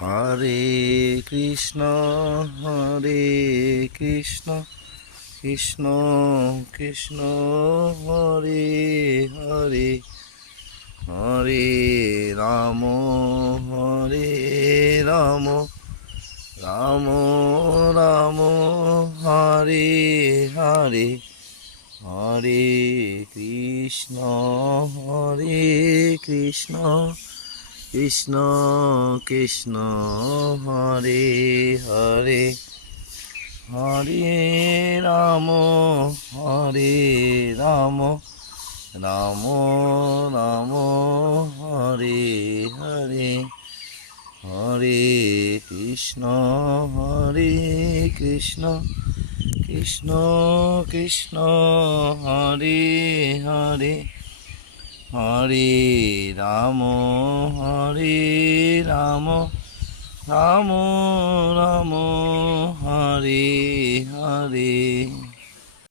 Hare Krishna Krishna Krishna Hare Hare, Hare Ram Ram Ram Hare Hare, Hare Krishna Krishna Krishna Hare Hare, Hare Ram Ram Ram Hare Hare, Hare Krishna Krishna Krishna Hare Hare, Hare Ram Ram Ram Hare Hare.